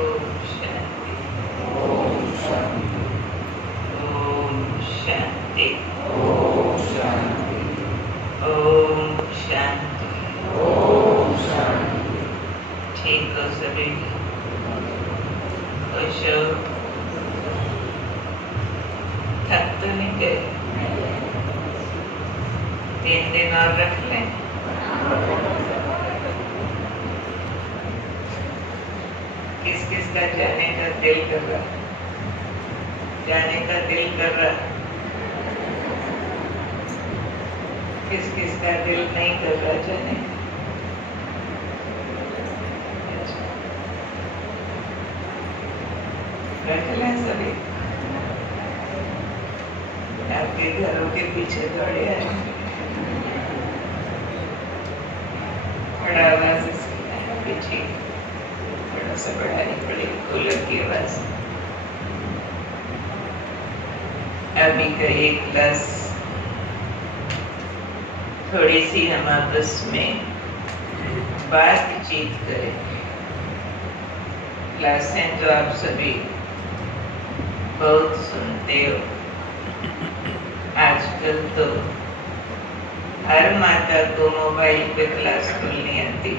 ओम शांति। ओम शांति। ओम शांति। ओम शांति। ओम शांति। ओम शांति। ठीक हो सभी? खुश हो? थक तो नहीं गए? 3 दिन और रख लें। किस किस का जाने का दिल कर रहा? जाने का दिल कर रहा? किस किस का दिल नहीं कर रहा जाने? अच्छा, रख लें सभी। आपके घरों के पीछे दौड़े आए। बड़ा आवाज इसकी पीछे थोड़ा सा बढ़ानी पड़ेगी, कूलर की आवाज। अभी का एक क्लास थोड़ी सी हम आपस में बातचीत करेंगे। क्लासें तो आप सभी बहुत सुनते हो। आजकल तो हर माता को मोबाइल पे क्लास खोलनी आती,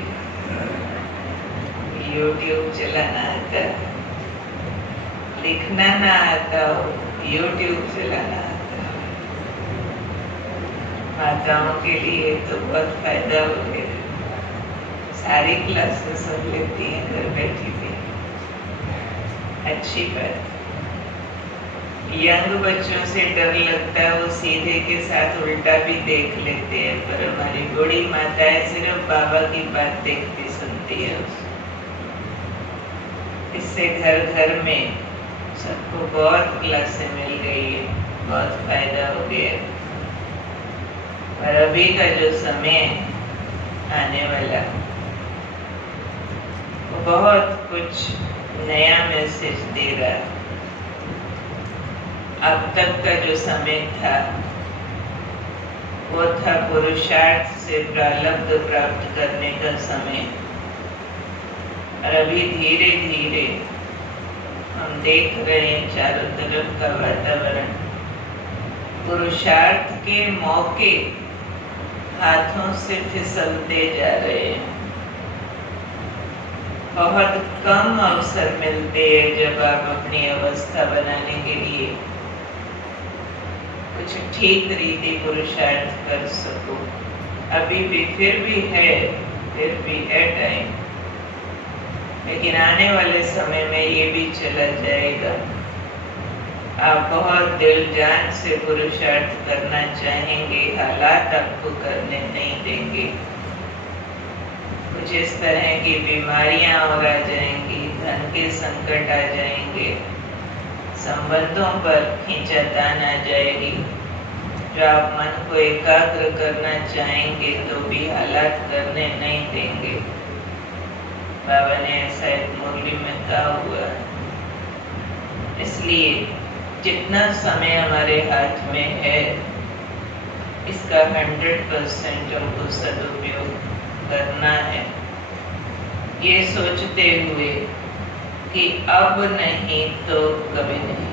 यूट्यूब चलाना आता, लिखना ना आता हो, यूट्यूब चलाना आता। माताओं के लिए तो बहुत फायदा हो गया। सारी क्लासेस सब लेती हैं घर बैठी भी। अच्छी बात। यंग बच्चों से डर लगता है, वो सीधे के साथ उल्टा भी देख लेते हैं, पर हमारी बूढ़ी माताएं सिर्फ बाबा की बात देखती सुनती है। इससे घर घर में सबको बहुत क्लासें मिल गई है, बहुत फायदा हो गया। पर अभी का जो समय आने वाला, वो बहुत कुछ नया मैसेज दे रहा है। अब तक का जो समय था वो था पुरुषार्थ से प्रारब्ध प्राप्त करने का समय। और अभी धीरे धीरे हम देख रहे हैं चारों तरफ का वातावरण, पुरुषार्थ के मौके हाथों से फिसलते जा रहे हैं। बहुत कम अवसर मिलते हैं जब आप अपनी अवस्था बनाने के लिए कुछ ठीक रीति पुरुषार्थ कर सको। अभी भी फिर भी है टाइम, लेकिन आने वाले समय में ये भी चला जाएगा। आप बहुत दिल जान से पुरुषार्थ करना चाहेंगे, हालात आपको करने नहीं देंगे। कुछ इस तरह की बीमारियां और आ जाएंगी, धन के संकट आ जाएंगे, संबंधों पर खींचातान आ जाएगी। जो आप मन को एकाग्र करना चाहेंगे तो भी हालात करने नहीं देंगे। बाबा ने ऐसा एक मुरली में कहा हुआ। इसलिए जितना समय हमारे हाथ में है, इसका 100% हमको सदुपयोग करना है, ये सोचते हुए कि अब नहीं तो कभी नहीं।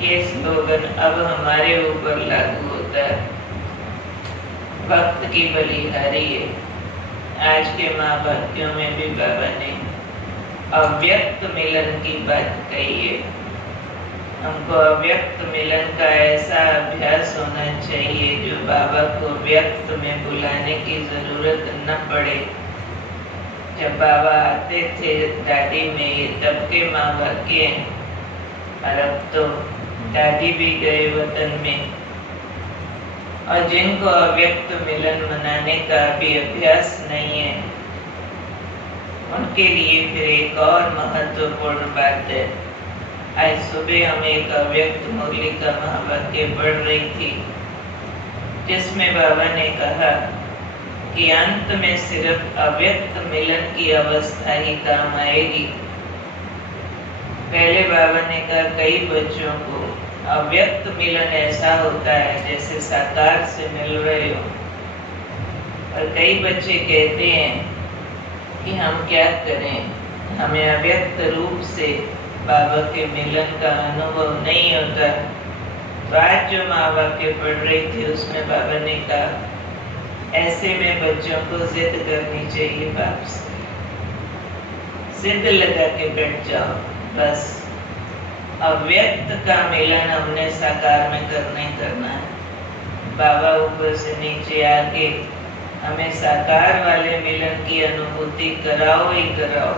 ये स्लोगन अब हमारे ऊपर लागू होता है। वक्त की बलिहारी है। आज के महावाक्यों में भी बाबा ने अव्यक्त मिलन की बात कही है। हमको अव्यक्त मिलन का ऐसा अभ्यास होना चाहिए जो बाबा को व्यक्त में बुलाने की जरूरत न पड़े। जब बाबा आते थे दादी में, ये तब के माँ वाक्य हैं। और अब तो दादी भी गए वतन में, और जिनको अव्यक्त मिलन मनाने का भी अभ्यास नहीं है, उनके लिए फिर एक और महत्वपूर्ण बात है। आज सुबह हम एक अव्यक्त मुरली का महावाक्य पढ़ रही थी, जिसमें बाबा ने कहा कि अंत में सिर्फ अव्यक्त मिलन की अवस्था ही काम आएगी। पहले बाबा ने कहा कई बच्चों को अव्यक्त मिलन ऐसा होता है जैसे साकार से मिल रहे हो, और कई बच्चे कहते हैं कि हम क्या करें, हमें अव्यक्त रूप से बाबा के मिलन का अनुभव नहीं होता। तो आज जो माँ वाक्य पढ़ रही थी उसमें बाबा ने कहा ऐसे में बच्चों को जिद करनी चाहिए बाप से, जिद लगा के बैठ जाओ बस। अव्यक्त का मिलन हमने साकार में करना ही करना है। बाबा ऊपर से नीचे आके हमें साकार वाले मिलन की अनुभूति कराओ ही कराओ।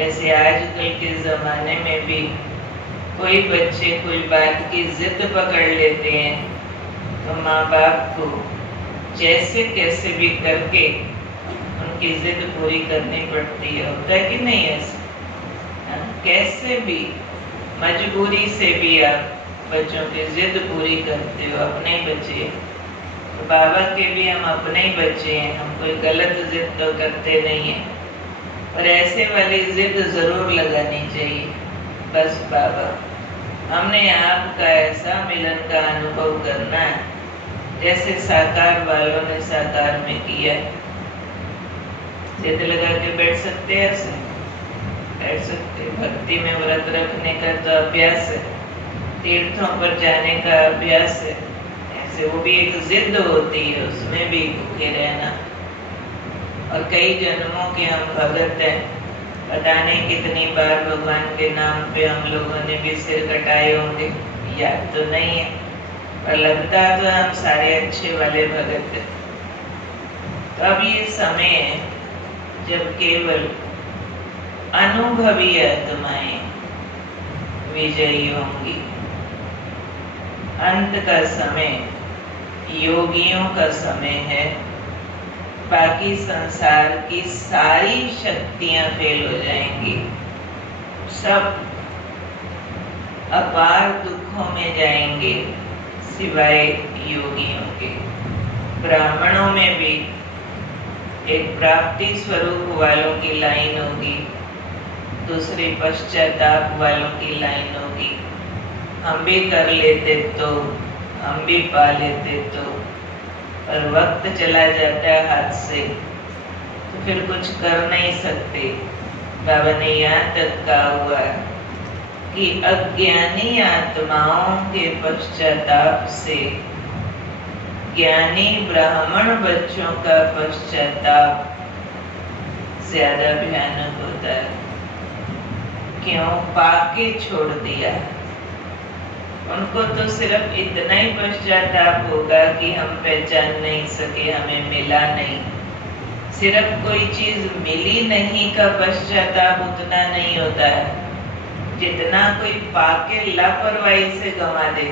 ऐसे आजकल के जमाने में भी कोई बच्चे कोई बात की जिद पकड़ लेते हैं तो माँ बाप को जैसे कैसे भी करके उनकी जिद पूरी करनी पड़ती है। होता है कि नहीं ऐसा? कैसे भी मजबूरी से भी आप बच्चों की जिद पूरी करते हो। अपने ही बच्चे तो बाबा के भी हम अपने ही बच्चे हैं, हम कोई गलत जिद तो करते नहीं है, पर ऐसे वाली जिद जरूर लगानी चाहिए। बस बाबा हमने आपका ऐसा मिलन का अनुभव करना है जैसे साकार वालों ने साकार में किया। जिद लगा के बैठ सकते हैं? ऐसे बैठ सकते। भक्ति में व्रत रखने का तो अभ्यास है, तीर्थों पर जाने का अभ्यास है, ऐसे वो भी एक जिद होती है, उसमें भी भूखे रहना। और कई जन्मों के हम भगत हैं, पता नहीं कितनी बार भगवान के नाम पे हम लोगों ने भी सिर कटाए होंगे, याद तो नहीं है, पर लगता तो हम सारे अच्छे वाले भगत हैं। तो अब ये समय है जब केवल अनुभवी आत्माएं विजयी होंगी। अंत का समय योगियों का समय है। बाकी संसार की सारी शक्तियां फेल हो जाएंगी, सब अपार दुखों में जाएंगे सिवाय योगियों के। ब्राह्मणों में भी एक प्राप्ति स्वरूप वालों की लाइन होगी, दूसरी पश्चाताप वालों की लाइन होगी। हम भी कर लेते तो, हम भी पा लेते तो, पर वक्त चला जाता है हाथ से तो फिर कुछ कर नहीं सकते। बाबा ने यहाँ तक कहा हुआ कि अज्ञानी आत्माओं के पश्चाताप से ज्ञानी ब्राह्मण बच्चों का पश्चाताप ज्यादा भयानक होता है। क्यों? पाके छोड़ दिया। उनको तो सिर्फ इतना ही पश्चाताप होगा कि हम पहचान नहीं सके, हमें मिला नहीं। सिर्फ कोई चीज मिली नहीं का पश्चाताप उतना नहीं होता है जितना कोई पाके लापरवाही से गंवा दे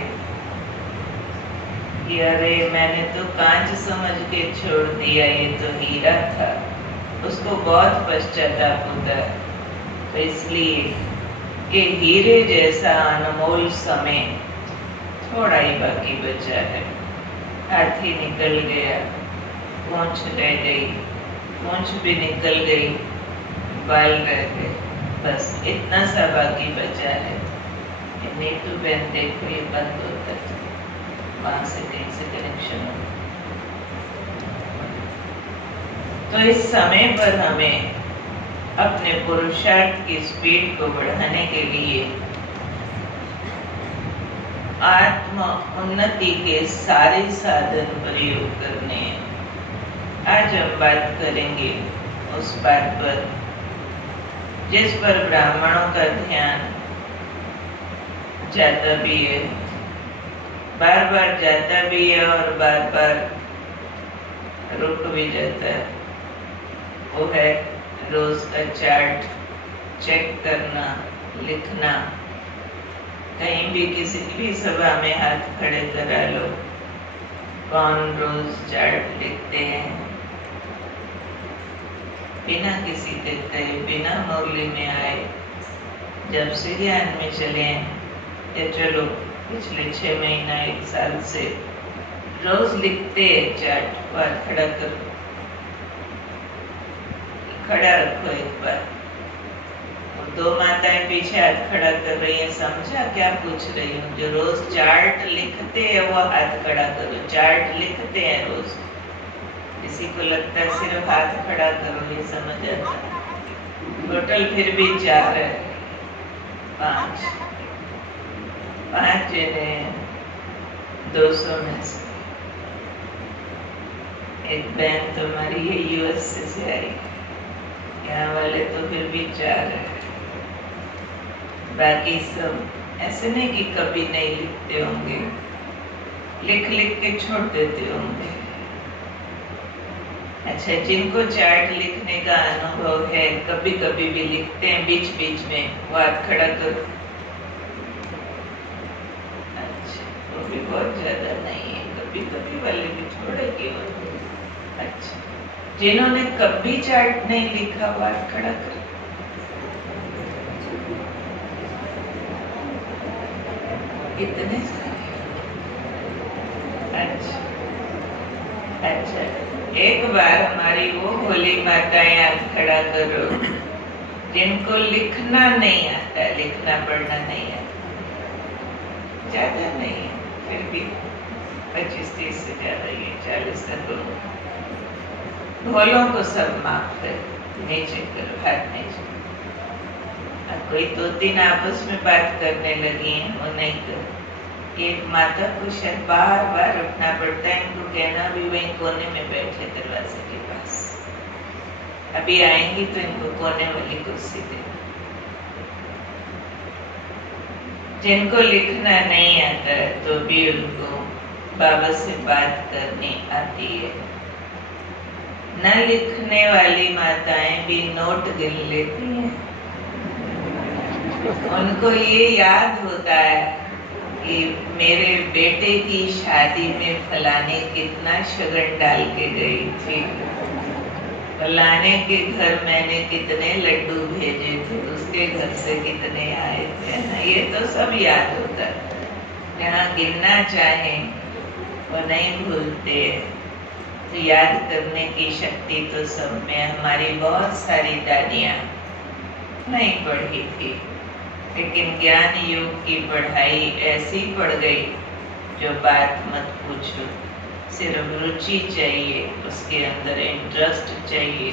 कि अरे मैंने तो कांच समझ के छोड़ दिया, ये तो हीरा था। उसको बहुत पश्चाताप होता है। तो इसलिए ये हीरे जैसा अनमोल समय थोड़ा ही बाकी बचा है। हाथी निकल गया, पूंछ रह गई, पूंछ भी निकल गई, बाल रह गए, बस इतना सा बाकी बचा है। नीतू बहन देखो ये बंद होता है, वहां से कहीं से कनेक्शन हो। तो इस समय पर हमें अपने पुरुषार्थ की स्पीड को बढ़ाने के लिए आत्म उन्नति के सारे साधन प्रयोग करने हैं। आज हम बात करेंगे उस बात पर जिस पर ब्राह्मणों का ध्यान जाता भी है, बार बार जाता भी है और बार बार रुक भी जाता है। वो है रोज का चार्ट चेक करना, लिखना। कहीं भी किसी भी सभा में हाथ खड़े करा लो, कौन रोज चार्ट लिखते हैं बिना किसी के कहे, बिना मुरली में आए। जब से ज्ञान में चले या चलो पिछले 6 महीना 1 साल से रोज लिखते हैं चार्ट। हाथ खड़ा करो, खड़ा रखो एक बार। 2 माताएं पीछे हाथ खड़ा कर रही है, समझा क्या पूछ रही हूँ? जो रोज चार्ट लिखते हैं वो हाथ खड़ा करो। चार्ट लिखते हैं रोज। किसी को लगता है सिर्फ हाथ खड़ा करो, ये समझ आता है। टोटल फिर भी 4 है, 5 जने 200 में से। एक बहन तो हमारी है यूएस से आई, यहाँ वाले तो फिर भी 4 है। बाकी सब ऐसे नहीं कि कभी नहीं लिखते होंगे, लिख के छोड़ देते होंगे। अच्छा, जिनको चार्ट लिखने का अनुभव है, कभी कभी भी लिखते हैं बीच बीच में, वो हाथ खड़ा करो। अच्छा, वो भी बहुत ज्यादा नहीं है, कभी कभी वाले भी थोड़े केवल। अच्छा, जिन्होंने कभी चार्ट नहीं लिखा वो हाथ खड़ा करो। कितने सारे? अच्छा, एक बार हमारी वो भोली माताएं हाथ खड़ा करो जिनको लिखना नहीं आता, लिखना पढ़ना नहीं आता, ज्यादा नहीं है, फिर भी 25-30 से ज्यादा, ये 40 तक। भोलों को सब माफ कर, नीचे करो, हाथ नीचे। कोई 2-3 आपस में बात करने लगी हैं, वो नहीं कर। एक माता को शायद बार बार उठना पड़ता है, इनको कहना भी वहीं कोने में बैठे दरवाजे के पास। अभी आएंगी तो इनको कोने वाली कुर्सी दे। जिनको लिखना नहीं आता तो भी उनको बाबा से बात करनी आती है। न लिखने वाली माताएं भी नोट गिन लेती हैं। उनको ये याद होता है कि मेरे बेटे की शादी में फलाने कितना शगन डाल के गई थी, फलाने के घर मैंने कितने लड्डू भेजे थे, उसके घर से कितने आए थे। ये तो सब याद होता है। जहाँ गिनना चाहे वो नहीं भूलते। तो याद करने की शक्ति तो सब में। हमारी बहुत सारी दादियाँ नहीं पढ़ी थी, लेकिन ज्ञान योग की पढ़ाई ऐसी पढ़ गई जो बात मत पूछो। सिर्फ रुचि चाहिए, उसके अंदर इंटरेस्ट चाहिए।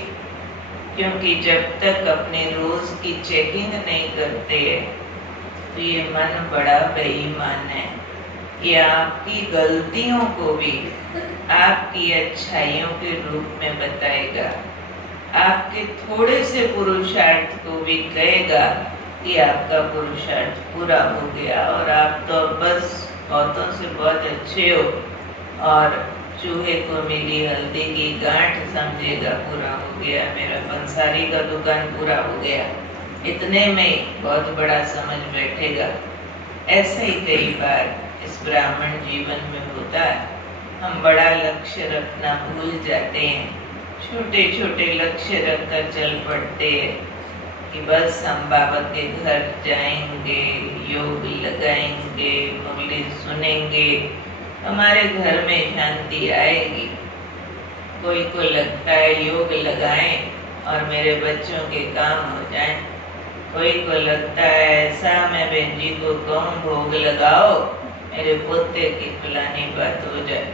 क्योंकि जब तक अपने रोज की चेकिंग नहीं करते तो ये मन बड़ा बेईमान है। ये आपकी गलतियों को भी आपकी अच्छाइयों के रूप में बताएगा। आपके थोड़े से पुरुषार्थ को भी कहेगा कि आपका पुरुषार्थ पूरा हो गया और आप तो बस बहुतों से बहुत अच्छे हो, और चूहे को मिली हल्दी की गांठ समझेगा पूरा हो गया, मेरा पंसारी का दुकान पूरा हो गया, इतने में बहुत बड़ा समझ बैठेगा। ऐसे ही कई बार इस ब्राह्मण जीवन में होता है। हम बड़ा लक्ष्य रखना भूल जाते हैं, छोटे छोटे लक्ष्य रखकर चल पड़ते हैं कि बस हम बाबा के घर जाएंगे, योग लगाएंगे, मुरली सुनेंगे, हमारे घर में शांति आएगी। कोई को लगता है योग लगाएं और मेरे बच्चों के काम हो जाएं। कोई को लगता है ऐसा मैं बहन जी को कहूँ भोग लगाओ, मेरे पोते की फलानी बात हो जाए।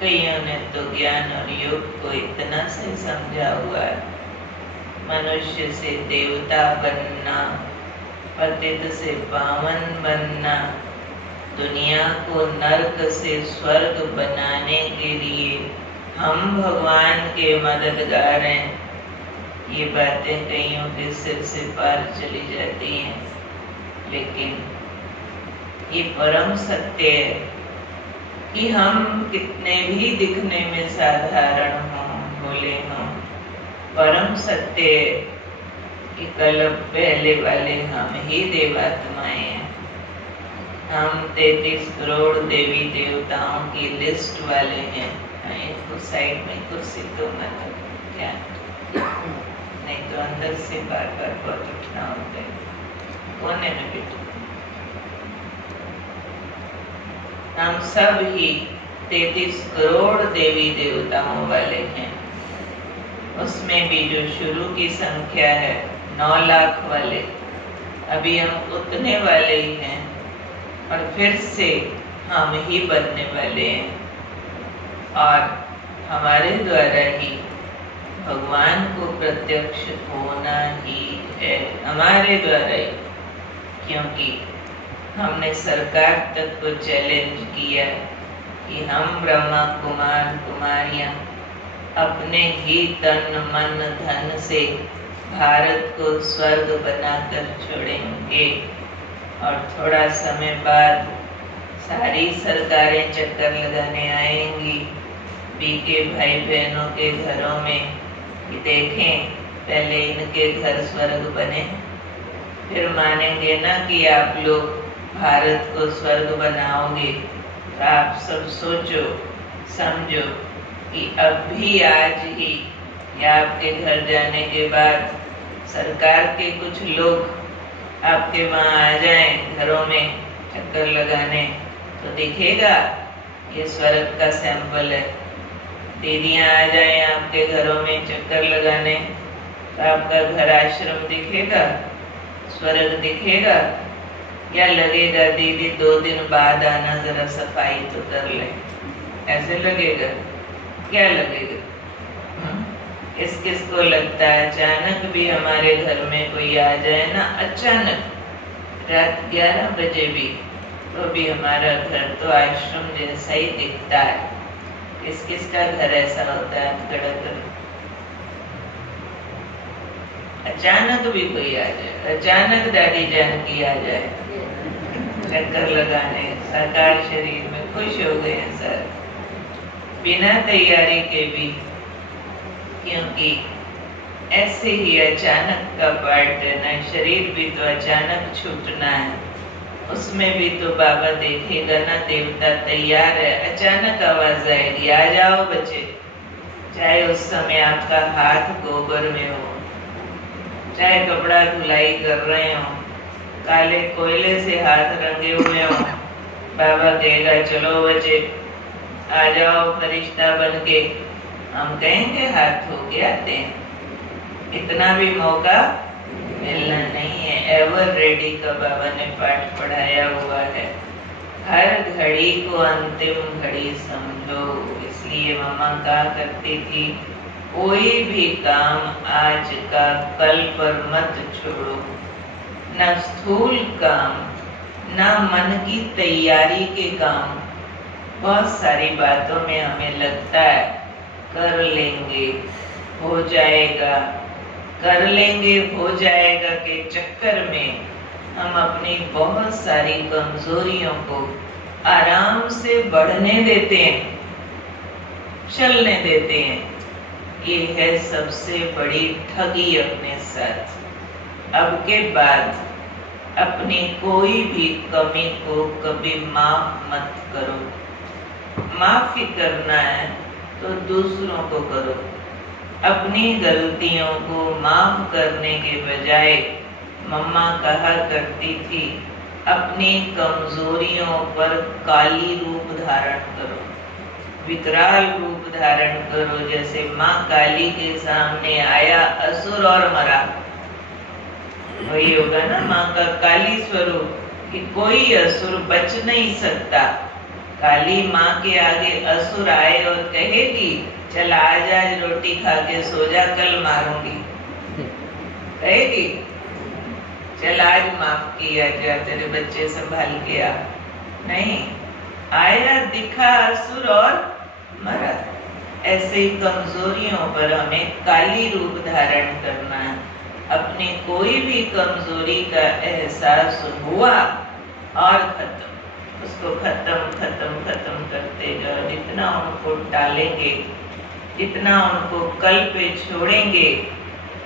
कईयों ने तो ज्ञान और योग को इतना से समझा हुआ है, मनुष्य से देवता बनना, पतित से पावन बनना, दुनिया को नर्क से स्वर्ग बनाने के लिए हम भगवान के मददगार हैं। ये बातें कईयों के सिर से पार चली जाती हैं, लेकिन ये परम सत्य है कि हम कितने भी दिखने में साधारण हों, भोले हों, परम सत्य है कि कल पहले वाले हम ही देवात्माएं हैं। हम 33 करोड़ देवी देवताओं की लिस्ट वाले हैं। इनको साइड में कुर्सी तो मत क्या, नहीं तो अंदर से बार बार बहुत उठना होता है। कोने में बैठो। हम सब ही 33 करोड़ देवी देवताओं वाले हैं। उसमें भी जो शुरू की संख्या है 9 लाख वाले, अभी हम उतने वाले ही हैं और फिर से हम ही बनने वाले हैं। और हमारे द्वारा ही भगवान को प्रत्यक्ष होना ही है हमारे द्वारा ही, क्योंकि हमने सरकार तक को चैलेंज किया कि हम ब्रह्मा कुमार कुमारियां अपने ही तन मन धन से भारत को स्वर्ग बनाकर छोड़ेंगे, और थोड़ा समय बाद सारी सरकारें चक्कर लगाने आएंगी बीके भाई बहनों के घरों में कि देखें पहले इनके घर स्वर्ग बने, फिर मानेंगे ना कि आप लोग भारत को स्वर्ग बनाओगे। तो आप सब सोचो समझो कि अभी आज ही या आपके घर जाने के बाद सरकार के कुछ लोग आपके वहां आ जाएं घरों में चक्कर लगाने, तो दिखेगा ये स्वर्ग का सैंपल है। दीदियां आ जाएं आपके घरों में चक्कर लगाने, तो आपका घर आश्रम दिखेगा, स्वर्ग दिखेगा, या लगेगा दीदी 2 दिन बाद आना जरा सफाई तो कर ले, ऐसे लगेगा? क्या लगेगा? किस किस को लगता है अचानक भी हमारे घर में कोई आ जाए ना, अचानक रात 11 बजे भी, तो भी हमारा घर तो आश्रम जैसा ही दिखता है। किस किस का घर ऐसा होता है? खड़ा करो। अचानक भी कोई आ जाए, अचानक दादी जानकी आ जाए चक्कर लगाने, साकार शरीर में खुश हो गए हैं सर, बिना तैयारी के भी, क्योंकि ऐसे ही अचानक का पार्ट है ना, शरीर भी तो अचानक छूटना है, उसमें भी तो बाबा देखेगा ना, देवता तैयार है, अचानक आवाज आएगी आ जाओ बच्चे, चाहे उस समय आपका हाथ गोबर में हो, चाहे कपड़ा धुलाई कर रहे हो, काले कोयले से हाथ रंगे हुए हो, बाबा कहेगा चलो बच्चे आ जाओ फरिश्ता बन के, हम कहेंगे हाथ धो के आते हैं। इतना भी मौका मिलना नहीं है। एवर रेडी का बाबा ने पाठ पढ़ाया हुआ है, हर घड़ी को अंतिम घड़ी समझो। इसलिए मम्मा कहा करती थी कोई भी काम आज का कल पर मत छोड़ो, न स्थूल काम न मन की तैयारी के काम। बहुत सारी बातों में हमें लगता है कर लेंगे हो जाएगा, कर लेंगे हो जाएगा के चक्कर में हम अपनी बहुत सारी कमजोरियों को आराम से बढ़ने देते हैं, चलने देते हैं। ये है सबसे बड़ी ठगी अपने साथ। अब के बाद अपनी कोई भी कमी को कभी माफ मत करो। माफी करना है तो दूसरों को करो, अपनी गलतियों को माफ करने के बजाय मम्मा कहा करती थी अपनी कमजोरियों पर काली रूप धारण करो, विकराल रूप धारण करो। जैसे माँ काली के सामने आया असुर और मरा, वही होगा ना माँ का काली स्वरूप, कि कोई असुर बच नहीं सकता। काली माँ के आगे असुर आए और कहेगी चल आज आज रोटी खा के सो जा, कल मारूंगी, कहेगी चल आज माफ किया जा, तेरे बच्चे संभाल के आ। नहीं, आया दिखा असुर और मरा। ऐसे ही कमजोरियों पर हमें काली रूप धारण करना है। अपनी कोई भी कमजोरी का एहसास हुआ और खत्म, उसको खत्म खत्म खत्म करते जाओ। जितना उनको टालेंगे, जितना उनको कल पे छोड़ेंगे,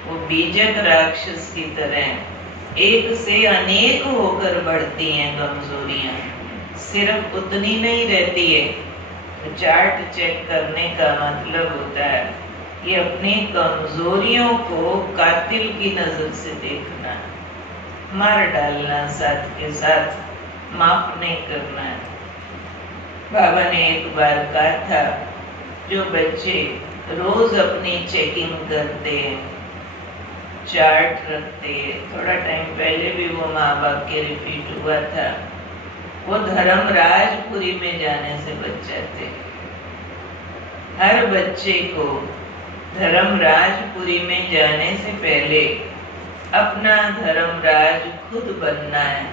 वो बीजक राक्षस की तरह एक से अनेक होकर बढ़ती हैं कमजोरियां। सिर्फ उतनी नहीं रहती है। तो चार्ट चेक करने का मतलब होता है कि अपनी कमजोरियों को कातिल की नजर से देखना, मार डालना, साथ के साथ माफ नहीं करना है। बाबा ने एक बार कहा था जो बच्चे रोज अपनी चेकिंग करते हैं, चार्ट रखते हैं, थोड़ा टाइम पहले भी वो माँ बाप के रिपीट हुआ था, वो धर्मराजपुरी में जाने से बच जाते। हर बच्चे को धर्मराजपुरी में जाने से पहले अपना धर्मराज खुद बनना है,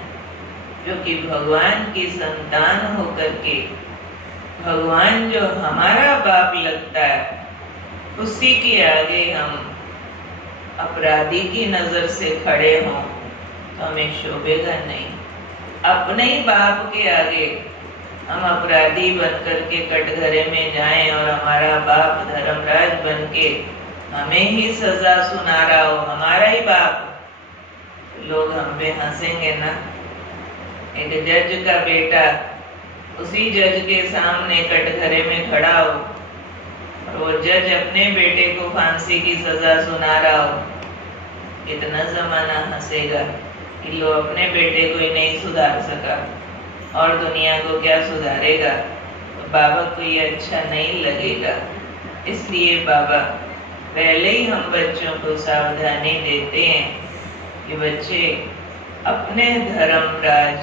क्योंकि भगवान की संतान होकर के भगवान जो हमारा बाप लगता है, उसी के आगे हम अपराधी की नजर से खड़े हों तो हमें शोभेगा नहीं। अपने ही बाप के आगे हम अपराधी बन करके कटघरे में जाएं और हमारा बाप धर्मराज बन के हमें ही सजा सुना रहा हो, हमारा ही बाप, लोग हम पे हंसेंगे ना। एक जज का बेटा उसी जज के सामने कटघरे में खड़ा हो और वो जज अपने बेटे को फांसी की सजा सुना रहा हो, इतना जमाना हंसेगा कि लो अपने बेटे को ही नहीं सुधार सका और दुनिया को क्या सुधारेगा। तो बाबा को ये अच्छा नहीं लगेगा। इसलिए बाबा पहले ही हम बच्चों को सावधानी देते हैं कि बच्चे अपने धर्मराज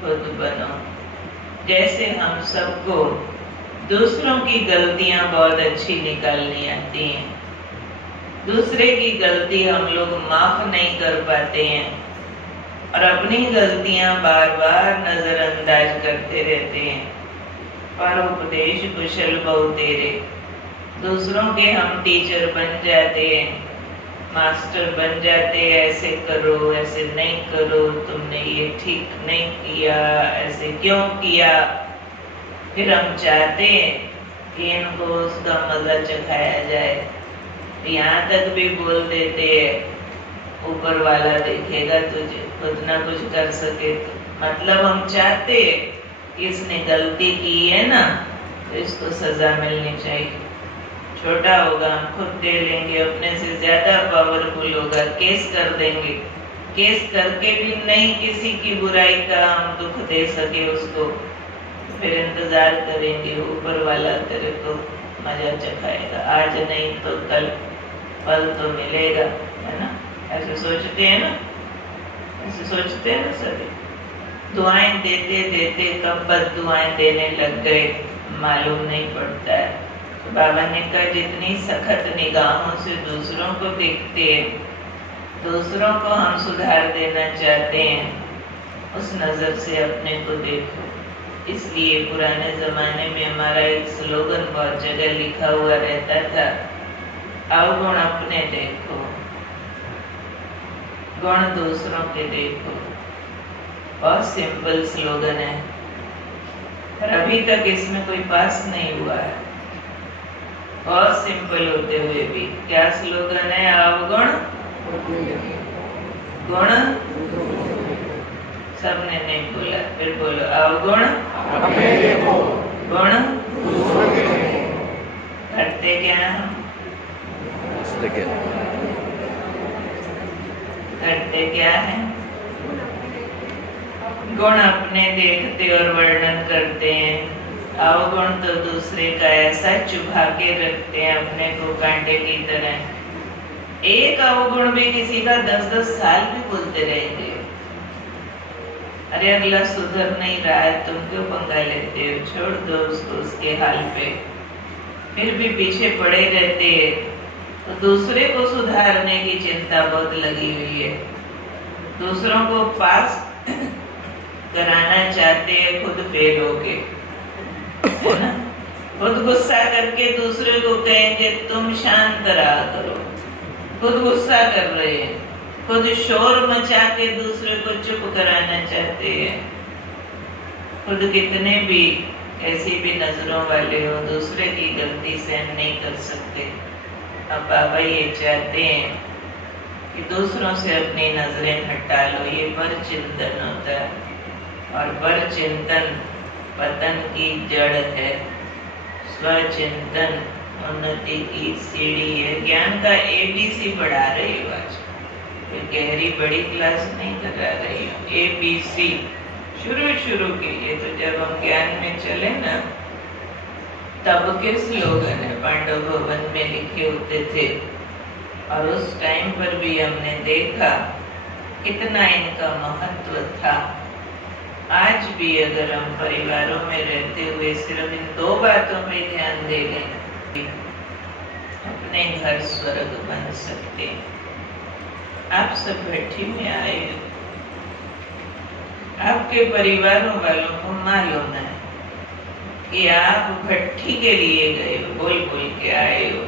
खुद बनो। जैसे हम सबको दूसरों की गलतियां बहुत अच्छी निकालनी आती हैं, दूसरे की गलती हम लोग माफ नहीं कर पाते हैं और अपनी गलतियां बार बार नजरअंदाज करते रहते हैं। पर उपदेश कुशल बहु तेरे, दूसरों के हम टीचर बन जाते हैं, मास्टर बन जाते हैं, ऐसे करो ऐसे नहीं करो, तुमने ये ठीक नहीं किया, ऐसे क्यों किया। फिर हम चाहते हैं कि इनको उसका मजा चखाया जाए, यहाँ तक भी बोल देते हैं ऊपर वाला देखेगा तुझे, खुद ना कुछ कर सके तो। मतलब हम चाहते हैं कि इसने गलती की है ना तो इसको सजा मिलनी चाहिए। छोटा होगा हम खुद दे लेंगे, अपने से ज्यादा पावरफुल होगा केस कर देंगे, केस करके भी नहीं किसी की बुराई का हम दुख दे सके उसको, फिर इंतजार करेंगे ऊपर वाला तेरे को मजा चखाएगा, आज नहीं तो कल फल तो मिलेगा, है ना। ऐसे सोचते हैं ना, ऐसे सोचते हैं ना सभी। दुआएं देते देते कब बद दुआएं देने लग गए मालूम नहीं पड़ता है। तो बाबा ने कहा जितनी सख्त निगाहों से दूसरों को देखते हैं, दूसरों को हम सुधार देना चाहते हैं, उस नजर से अपने को देखो। इसलिए पुराने जमाने में हमारा एक स्लोगन बहुत जगह लिखा हुआ रहता था, अवगुण अपने देखो, गुण दूसरों के देखो। बहुत सिंपल स्लोगन है, पर अभी तक इसमें कोई पास नहीं हुआ है। बहुत सिंपल होते हुए भी क्या स्लोगन है, अवगुण गुण, सबने नहीं बोला, फिर बोलो अवगुण गुण। करते क्या हम, करते क्या है, गुण अपने देखते और वर्णन करते हैं, अवगुण तो दूसरे का ऐसा चुभा के रखते हैं अपने को कांटे की तरह। एक अवगुण भी किसी का 10-10 साल भी बोलते रहेंगे, अरे अगला सुधर नहीं रहा है तुम क्यों पंगा लेते हो, छोड़ दो उसको उसके हाल पे। फिर भी पीछे पड़े रहते हैं। तो दूसरे को सुधारने की चिंता बहुत लगी हुई है, दूसरों को पास कराना चाहते हैं, खुद फेल हो के, है ना। खुद गुस्सा करके दूसरे को कहेंगे तुम शांत रहा करो, खुद गुस्सा कर रहे हैं, खुद शोर मचा के दूसरे को चुप कराना चाहते हैं। खुद कितने भी ऐसी भी नजरों वाले हो, दूसरे की गलती सहन नहीं कर सकते। अब बाबा ये चाहते हैं कि दूसरों से अपनी नजरें हटा लो, ये पर चिंतन होता है और पर चिंतन पतन की जड़ है। स्वचिंतन उन्नति की सीढ़ी है। ज्ञान का ABC पढ़ा रही हूँ आज, गहरी बड़ी क्लास नहीं करा रही हूँ। ABC शुरू के लिए तो जब हम ज्ञान में चले ना तब के स्लोगन है, पांडव भवन में लिखे होते थे और उस टाइम पर भी हमने देखा कितना इनका महत्व था। आज भी अगर हम परिवारों में रहते हुए सिर्फ इन 2 बातों पे ध्यान दे लें, अपने अपने घर स्वर्ग बन सकते। आप सब भट्ठी में आए हो, आपके परिवारों वालों को मालूम है कि आप भट्ठी के लिए गए हो, बोल बोल के आए हो,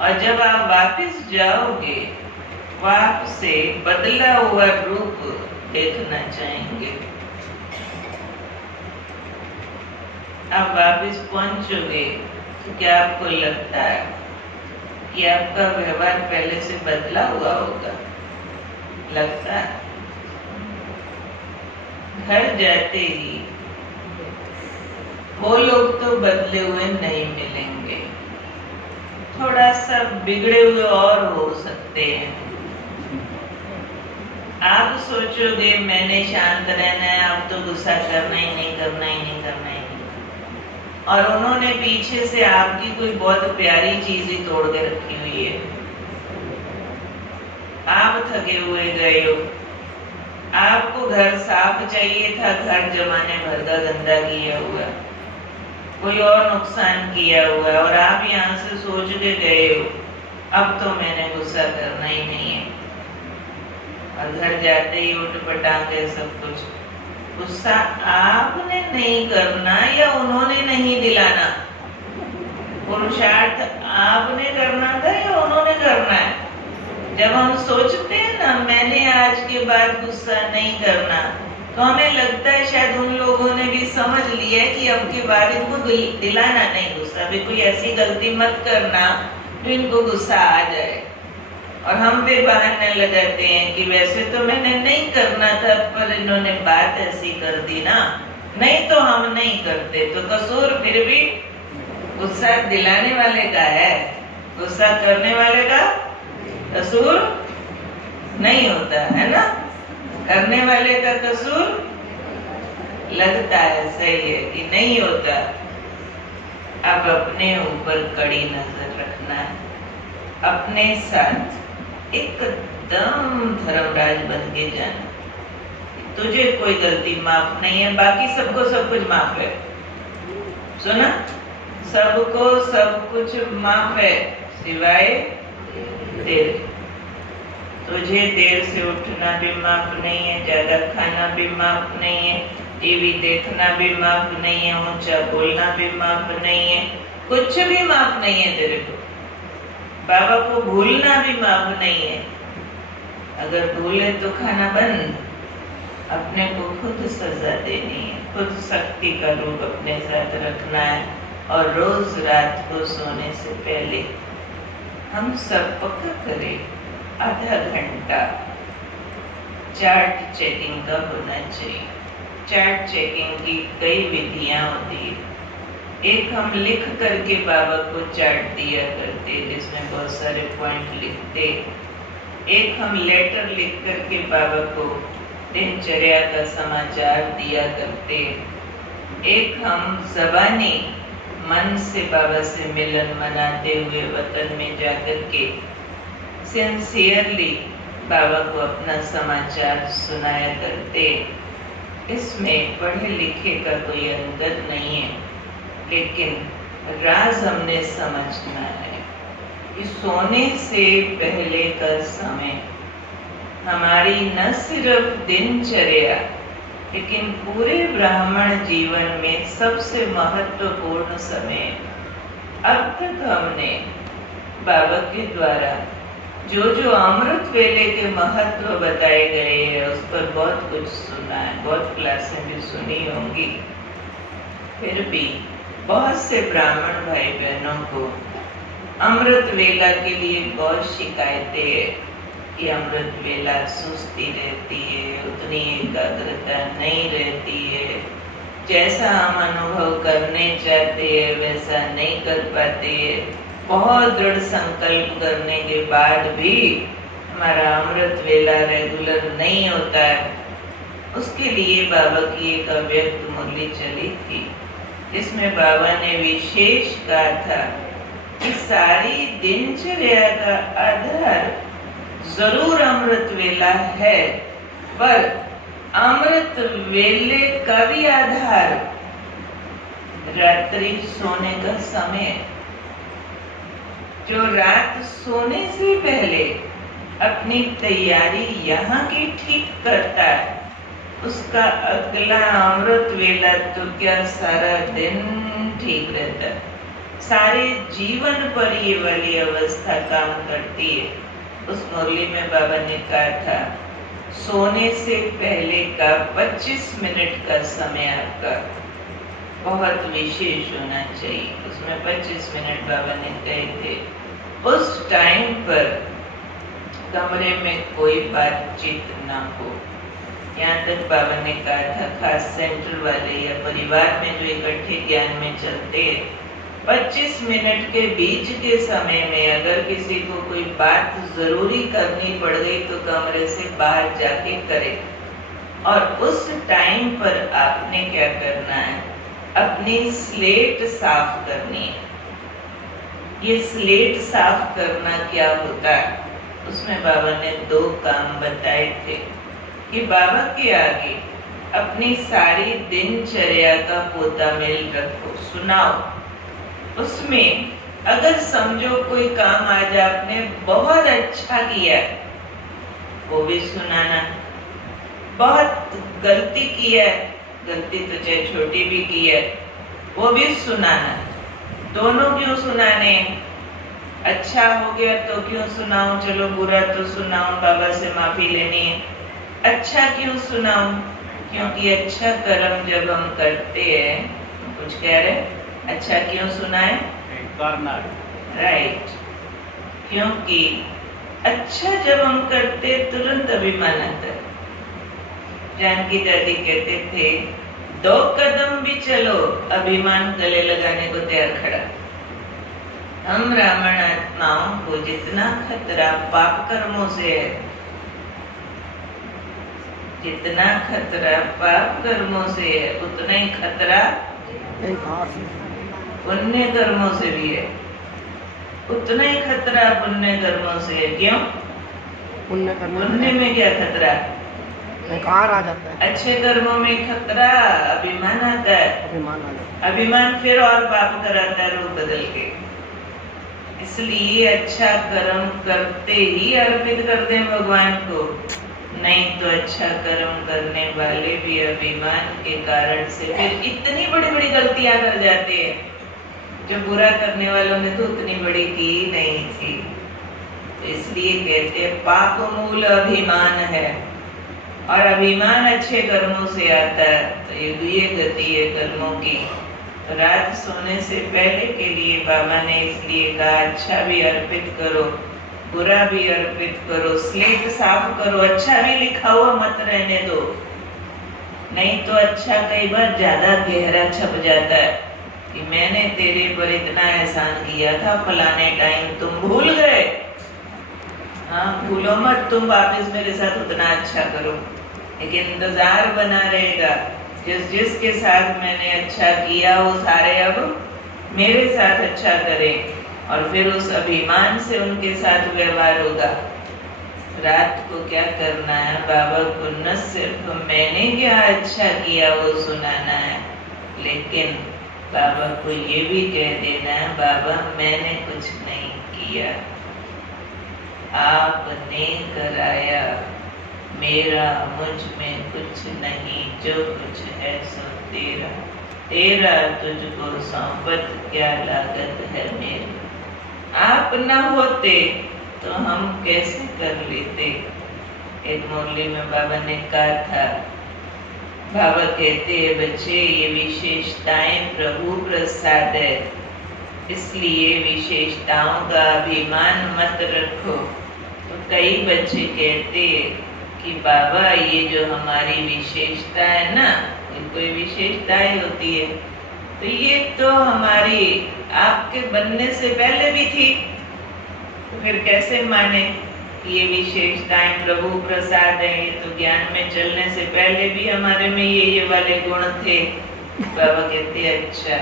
और जब आप वापस जाओगे वो आपसे बदला हुआ रूप देखना चाहेंगे। आप वापस पहुंचोगे तो क्या आपको लगता है कि आपका व्यवहार पहले से बदला हुआ होगा? लगता है? घर जाते ही वो लोग तो बदले हुए नहीं मिलेंगे, थोड़ा सा बिगड़े हुए और हो सकते हैं। आप सोचोगे मैंने शांत रहना है, अब तो गुस्सा करना ही नहीं, करना ही नहीं, करना ही नहीं, और उन्होंने पीछे से आपकी कोई बहुत प्यारी चीज ही तोड़ के रखी हुई है। आप थके हुए गए हो, आपको घर साफ चाहिए था, घर जमाने भर का गंदा किया हुआ, कोई और नुकसान किया हुआ, और आप यहाँ से सोच के गए हो अब तो मैंने गुस्सा करना ही नहीं है, और घर जाते ही उठ पटांगे सब कुछ। गुस्सा आपने नहीं करना या उन्होंने नहीं दिलाना, पुरुषार्थ आपने करना था या उन्होंने करना है। जब हम सोचते हैं ना मैंने आज के बाद गुस्सा नहीं करना, तो हमें लगता है शायद उन लोगों ने भी समझ लिया कि अब के बाद इनको दिलाना नहीं गुस्सा, भी कोई ऐसी गलती मत करना तो इनको गुस्सा आ जाए। और हम फिर बहाने लगाते हैं कि वैसे तो मैंने नहीं करना था पर इन्होंने बात ऐसी कर दी ना, नहीं तो हम नहीं करते। तो कसूर फिर भी गुस्सा दिलाने वाले का है, गुस्सा करने वाले का कसूर नहीं होता है ना, करने वाले का कसूर लगता है, सही है कि नहीं होता। अब अपने ऊपर कड़ी नजर रखना है, अपने साथ एकदम धर्मराज बन के जाना। तुझे कोई गलती माफ नहीं है, बाकी सबको सब कुछ माफ है। सुना? सबको सब कुछ माफ है सिवाय देर। तुझे देर से उठना भी माफ नहीं है, ज्यादा खाना भी माफ नहीं है, टीवी देखना भी माफ नहीं है, ऊंचा बोलना भी माफ नहीं है, कुछ भी माफ नहीं है तेरे को। बाबा को भूलना भी माफ नहीं है, अगर भूले तो खाना बंद। अपने को खुद सजा देनी है, खुद शक्ति का रूप अपने साथ रखना है, और रोज रात को सोने से पहले हम सब पक्का करें आधा घंटा चार्ट चेकिंग का होना चाहिए। चार्ट चेकिंग की कई विधियां होती है। एक हम लिख करके बाबा को चार्ट दिया करते जिसमें बहुत सारे पॉइंट लिखते। एक हम लेटर लिख करके बाबा को दिनचर्या का समाचार दिया करते। एक हम ज़बानी मन से बाबा से मिलन मनाते हुए वतन में जाकर के सिंसियरली बाबा को अपना समाचार सुनाया करते। इसमें पढ़े लिखे का कोई अंतर नहीं है, लेकिन राज हमने समझना है कि सोने से पहले का समय हमारी न सिर्फ दिनचर्या लेकिन पूरे ब्राह्मण जीवन में सबसे महत्वपूर्ण समय। अब तक हमने बाबा के द्वारा जो जो अमृत वेले के महत्व बताए गए हैं उस पर बहुत कुछ सुना है, बहुत क्लासें भी सुनी होंगी। फिर भी बहुत से ब्राह्मण भाई बहनों को अमृत वेला के लिए बहुत शिकायतें हैं कि अमृत वेला सुस्ती रहती है, उतनी एकाग्रता नहीं रहती है, जैसा हम अनुभव करने चाहते हैं वैसा नहीं कर पाते। बहुत दृढ़ संकल्प करने के बाद भी हमारा अमृत वेला रेगुलर नहीं होता है। उसके लिए बाबा की एक अव्यक्त मुरली चली थी जिसमें बाबा ने विशेष कहा था कि सारी दिनचर्या का आधार जरूर अमृत वेला है, पर अमृत वेले का भी आधार रात्रि सोने का समय। जो रात सोने से पहले अपनी तैयारी यहाँ की ठीक करता है, उसका अगला अमृत वेला तो क्या सारा दिन ठीक रहता है। सारे जीवन पर ये वाली अवस्था काम करती है। उस मुरली में बाबा ने कहा था, सोने से पहले का 25 मिनट का समय आपका बहुत विशेष होना चाहिए। उसमें 25 मिनट बाबा ने कहे थे। उस टाइम पर कमरे में कोई बातचीत ना हो। यहाँ तक बाबा ने कहा था, खास सेंटर वाले या परिवार में जो इकट्ठे ज्ञान में चलते हैं, 25 मिनट के बीच के समय में अगर किसी को कोई बात जरूरी करनी पड़ गई तो कमरे से बाहर जाके करे। और उस टाइम पर आपने क्या करना है, अपनी स्लेट साफ करनी है। ये स्लेट साफ करना क्या होता है, उसमें बाबा ने 2 काम बताए थे कि बाबा के आगे अपनी सारी दिनचर्या का पोता मेल रखो, सुनाओ। उसमें अगर समझो कोई काम आज आपने बहुत अच्छा किया, वो भी सुनाना। बहुत गलती की है, गलती तो चाहे छोटी भी की है, वो भी सुनाना। दोनों क्यों सुनाने? अच्छा हो गया तो क्यों सुनाऊं, चलो बुरा तो सुनाऊं, बाबा से माफी लेनी है। अच्छा क्यों सुनाऊं? क्योंकि अच्छा कर्म जब हम करते हैं, कुछ कह रहे, अच्छा क्यों सुनाए? करना, राइट। क्योंकि अच्छा जब हम करते तुरंत अभिमान आता है। जानकी दादी कहते थे, 2 कदम भी चलो अभिमान गले लगाने को तैयार खड़ा। हम रावण आत्माओं को जितना खतरा पाप कर्मों से है, जितना खतरा पाप कर्मों से है, उतना ही खतरा पुण्य कर्मों से भी है। उतना ही खतरा पुण्य कर्मों से है। क्यों? पुण्य में क्या खतरा? बेकार आ जाता है। अच्छे कर्मों में खतरा अभिमान आता है। अभिमान फिर और पाप कराता है रूप बदल के। इसलिए अच्छा कर्म करते ही अर्पित कर दें भगवान को, नहीं तो अच्छा कर्म करने वाले भी अभिमान के कारण से फिर इतनी बड़ी बड़ी गलतियां कर जाते हैं जो बुरा करने वालों ने तो उतनी बड़ी की नहीं थी। तो इसलिए कहते हैं पाप मूल अभिमान है, और अभिमान अच्छे कर्मों से आता है। तो ये गति है कर्मों की। तो रात सोने से पहले के लिए बाबा ने इसलिए कहा, अच्छा भी अर्पित करो, बुरा भी अर्पित करो, स्लेट साफ करो। अच्छा भी लिखा हुआ मत रहने दो, नहीं तो अच्छा कई बार ज्यादा गहरा छप जाता है कि मैंने तेरे पर इतना एहसान किया था, फलाने टाइम तुम भूल गए। हाँ, भूलो मत, तुम वापस मेरे साथ उतना अच्छा करो। लेकिन इंतजार बना रहेगा, जिसके साथ मैंने अच्छा किया वो सारे अब मेरे साथ अच्छा करें, और फिर उस अभिमान से उनके साथ व्यवहार होगा। रात को क्या करना है, बाबा को न सिर्फ मैंने क्या अच्छा किया वो सुनाना है, लेकिन बाबा को ये भी कह देना है, बाबा मैंने कुछ नहीं किया, आपने कराया, मेरा मुझ में कुछ नहीं, जो कुछ है सो तेरा, तेरा तुझको सौंपत क्या लागत है मेरी। आप न होते तो हम कैसे कर लेते। एक मुरली में बाबा ने कहा था, बाबा कहते हैं बच्चे ये विशेषताएं प्रभु प्रसाद है, इसलिए विशेषताओं का अभिमान मत रखो। तो कई बच्चे कहते कि बाबा ये जो हमारी विशेषता है ना, कोई विशेषता ही होती है, तो ये तो हमारी आपके बनने से पहले भी थी, तो फिर कैसे माने कि ये विशेषताएं प्रभु प्रसाद है। ये तो ज्ञान में चलने से पहले भी हमारे में ये वाले गुण थे। बाबा कहते अच्छा,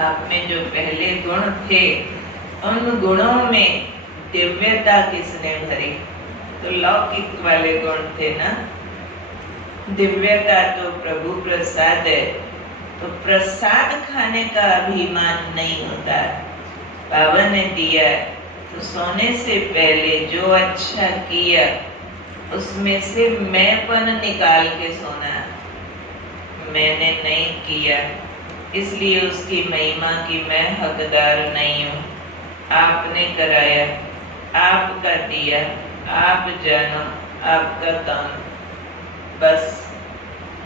आप में जो पहले गुण थे उन गुणों में दिव्यता किसने भरी? तो लौकिक वाले गुण थे ना। दिव्यता तो प्रभु प्रसाद है, तो प्रसाद खाने का अभिमान नहीं होता। बाबा ने दिया तो सोने से पहले जो अच्छा किया उसमें से मैंपन निकाल के सोना। मैंने नहीं किया इसलिए उसकी महिमा की मैं हकदार नहीं हूँ। आपने कराया, आपका दिया, आप जानो, आपका काम। बस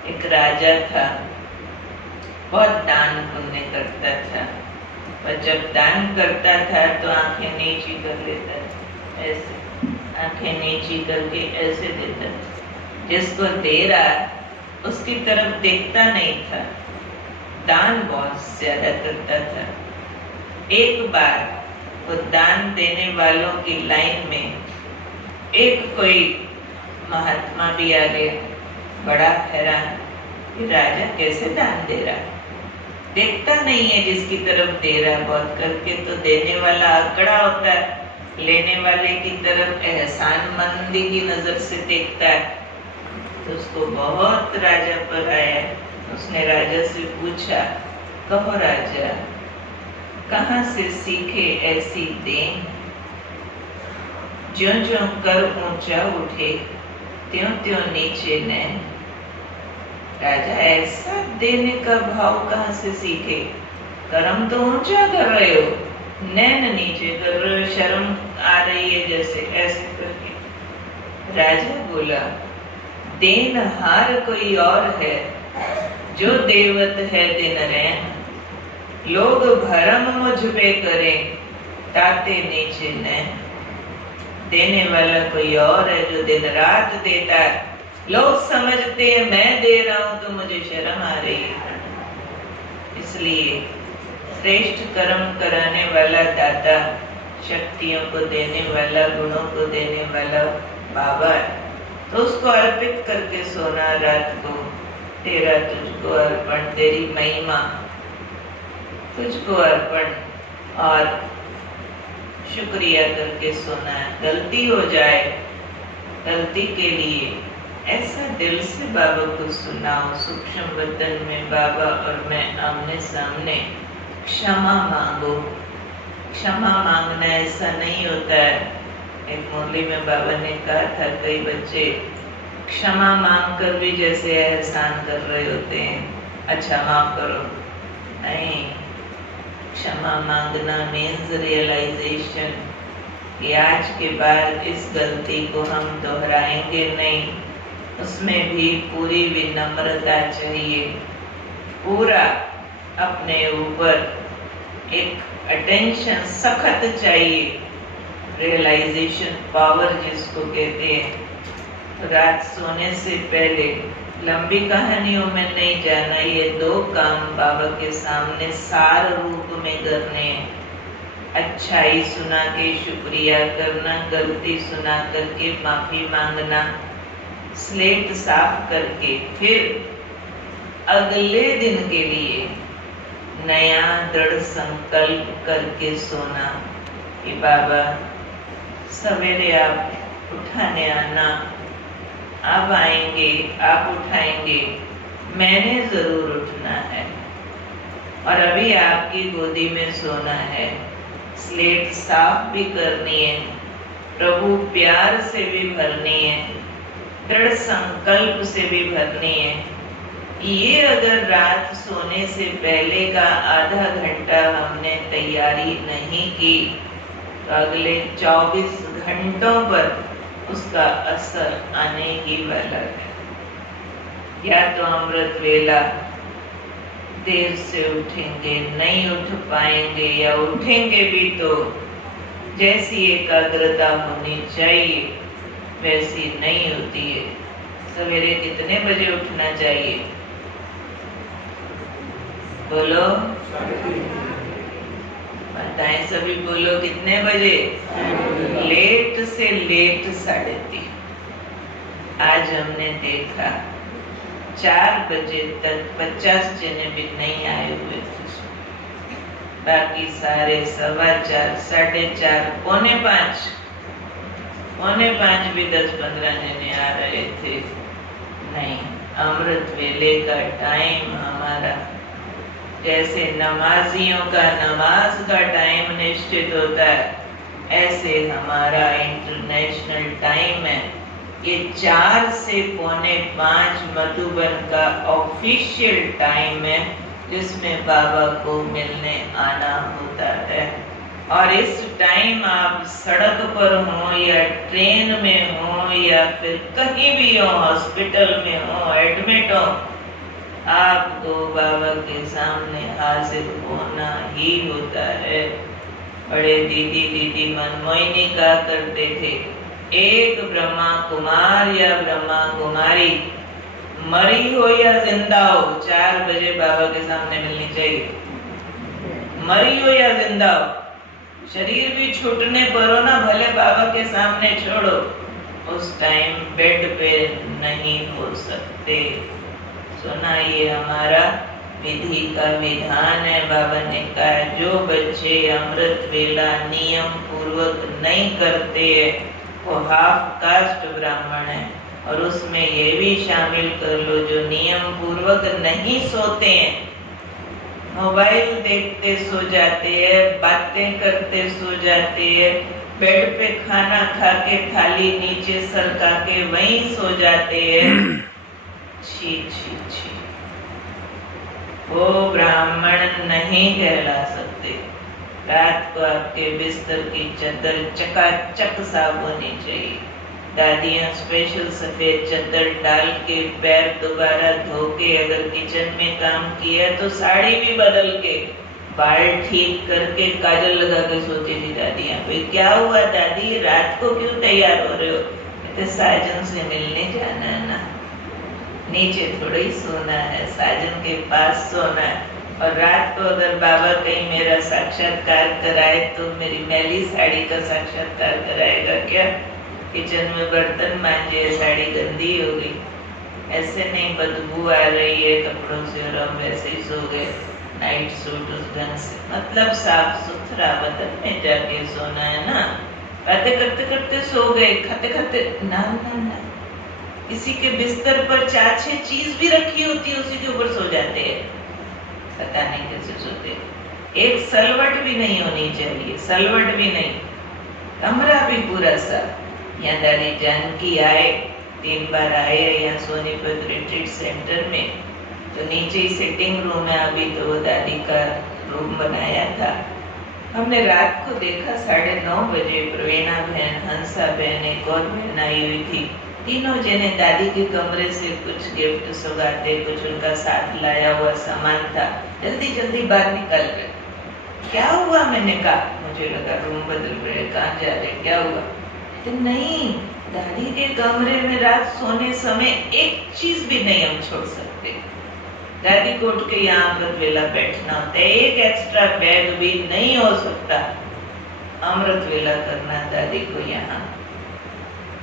एक राजा था, बहुत दान पुण्य करता था, और जब दान करता था तो आंखें नीची कर लेता था, ऐसे आंखें नीची करके ऐसे देता था। जिसको दे रहा उसकी तरफ देखता नहीं था, दान बहुत ज्यादा करता था। एक बार वो दान देने वालों की लाइन में एक कोई महात्मा भी आ गया, बड़ा हैरान, ये राजा कैसे दान दे रहा है, देखता नहीं है जिसकी तरफ दे रहा है। बहुत करके तो देने वाला आंकड़ा होता है, लेने वाले की तरफ एहसानमंदी की नजर से देखता है। तो उसको बहुत राजा पर आया। उसने राजा से पूछा, कहो राजा, कहाँ से सीखे ऐसी देन? ज्यों ज्यों कर ऊंचा उठे त्यों त्यों नीचे नैन। राजा, ऐसा देने का भाव कहाँ से सीखे? कर्म तो ऊंचा कर रहे हो, नैन नीचे कर रहे हो, शर्म आ रही है जैसे, ऐसे करके। राजा बोला, देनहार कोई और है, जो देवत है दिन रैन। लोग भरम मुझ पे करें, ताते नीचे नैन। देने वाला कोई और है जो दिन रात देता है। लोग समझते हैं मैं दे रहा हूं तो मुझे शर्म आ रही है। इसलिए श्रेष्ठ कर्म कराने वाला दाता, शक्तियों को देने वाला, गुणों को देने वाला बाबा है। तो उसको अर्पित करके सोना रात को, तेरा तुझको अर्पण, तेरी महिमा तुझको अर्पण, और शुक्रिया करके सोना है। गलती हो जाए, गलती के लिए ऐसा दिल से बाबा को सुनाओ। सूक्ष्म वतन में बाबा और मैं आमने सामने, क्षमा मांगो। क्षमा मांगना ऐसा नहीं होता है। एक मुरली में बाबा ने कहा था, कई बच्चे क्षमा मांग कर भी जैसे एहसान कर रहे होते हैं, अच्छा माफ करो। नहीं, क्षमा मांगना मीन्स रियलाइजेशन कि आज के बाद इस गलती को हम दोहराएंगे नहीं। उसमें भी पूरी विनम्रता चाहिए, पूरा अपने ऊपर एक अटेंशन सख्त चाहिए, रियलाइजेशन पावर जिसको कहते हैं। तो रात सोने से पहले, लंबी कहानियों में नहीं जाना, ये 2 काम बाबा के सामने सार रूप में करने हैं। अच्छाई सुना के शुक्रिया करना, गलती सुना करके माफी मांगना, स्लेट साफ करके फिर अगले दिन के लिए नया दृढ़ संकल्प करके सोना कि बाबा सवेरे आप उठाने आना, आप आएंगे, आप उठाएंगे, मैंने जरूर उठना है और अभी आपकी गोदी में सोना है। स्लेट साफ भी करनी है, प्रभु प्यार से भी भरनी है, दृढ़ संकल्प से भी भरनी है। ये अगर रात सोने से पहले का आधा घंटा हमने तैयारी नहीं की तो अगले 24 घंटों पर उसका असर आने ही वाला है। या तो अमृत वेला देर से उठेंगे, नहीं उठ पाएंगे, या उठेंगे भी तो जैसी एकाग्रता होनी चाहिए वैसी नहीं होती है। सवेरे कितने बजे उठना चाहिए? बोलो, बताएं सभी, बोलो कितने बजे? लेट से लेट 3:30। आज हमने देखा 4 बजे तक 50 जने भी नहीं आए हुए थे, बाकी सारे 4:15, 4:30, 4:45, 4:45 भी 10-15 जने आ रहे थे। नहीं, अमृत वेले का टाइम हमारा जैसे नमाजियों का नमाज का टाइम निश्चित होता है, ऐसे हमारा इंटरनेशनल टाइम है। ये 4 से 4:45 मधुबन का ऑफिशियल टाइम है, जिसमें बाबा को मिलने आना होता है। और इस टाइम आप सड़क पर हो या ट्रेन में हो या फिर कहीं भी हो, हॉस्पिटल में हो, एडमिट हो, आपको बाबा के सामने हाजिर होना ही होता है। बड़े दीदी मनमोहिनी कहा करते थे, एक ब्रह्मा कुमार या ब्रह्मा कुमारी मरी हो या जिंदा हो, 4 बजे बाबा के सामने मिलनी चाहिए। मरी हो या जिंदा हो, शरीर भी छूटने पर हो ना, भले बाबा के सामने छोड़ो, उस टाइम बेड पे नहीं हो सकते। सुना, ये हमारा विधि का विधान है। बाबा ने कहा, जो बच्चे अमृत वेला नियम पूर्वक नहीं करते वो हाफ कास्ट ब्राह्मण है। और उसमें ये भी शामिल कर लो, जो नियम पूर्वक नहीं सोते हैं, मोबाइल देखते सो जाते हैं, बातें करते सो जाते हैं, बेड पे खाना खा के थाली नीचे सरका के वहीं सो जाते हैं। छी छी छी, वो ब्राह्मण नहीं कहला सकते। रात को आपके बिस्तर की चादर चकाचक साफ होनी चाहिए। दादियां स्पेशल सफेद चादर डाल के पैर दोबारा धो के अगर किचन में काम किया तो साड़ी भी बदल के, बाल ठीक करके, काजल लगा के सोती थी दादियां। भाई क्या हुआ दादी, रात को क्यों तैयार हो रहे हो? कहते साजन से मिलने जाना है ना, नीचे थोड़ी सोना है, साजन के पास सोना है। और रात को अगर बाबा कहीं मेरा साक्षात्कार कराए तो मेरी मैली साड़ी का साक्षात्कार कराएगा क्या? किचन में बर्तन मांजे, साड़ी गंदी हो गई, ऐसे नहीं बदबू आ रही है कपड़ों से और हम वैसे ही सो गए, नाइट सूट उस ढंग से, मतलब साफ सुथरा बदन में जाके सोना है ना। बातें करते करते सो गए, खाते खाते ना ना ना, किसी के बिस्तर पर 4-6 चीज भी रखी होती है, उसी के ऊपर सो जाते हैं, पता नहीं कैसे सोते। एक सलवट भी नहीं होनी चाहिए, सलवट भी नहीं, कमरा भी पूरा सा। यहाँ दादी जानकी आए, 3 बार आए यहाँ सोनीपत रिट्रीट सेंटर में, तो नीचे ही सिटिंग रूम है, अभी तो वो दादी का रूम बनाया था। हमने रात को देखा 9:30 बजे प्रवीणा बहन, हंसा बहन, एक और बहन आई हुई थी, तीनों जने दादी के कमरे से कुछ गिफ्ट सौगाते, कुछ उनका साथ लाया हुआ सामान था, जल्दी जल्दी बाहर निकल गए। क्या हुआ? मैंने कहा, मुझे लगा रूम बदल रहे, कहाँ जा रहे, क्या हुआ? तो नहीं, दादी के कमरे में रात सोने समय एक चीज भी नहीं हम छोड़ सकते। दादी को उठ के यहाँ अमृत वेला बैठना होता है, एक एक्स्ट्रा बैग भी नहीं हो सकता। अमृत वेला करना दादी को यहाँ,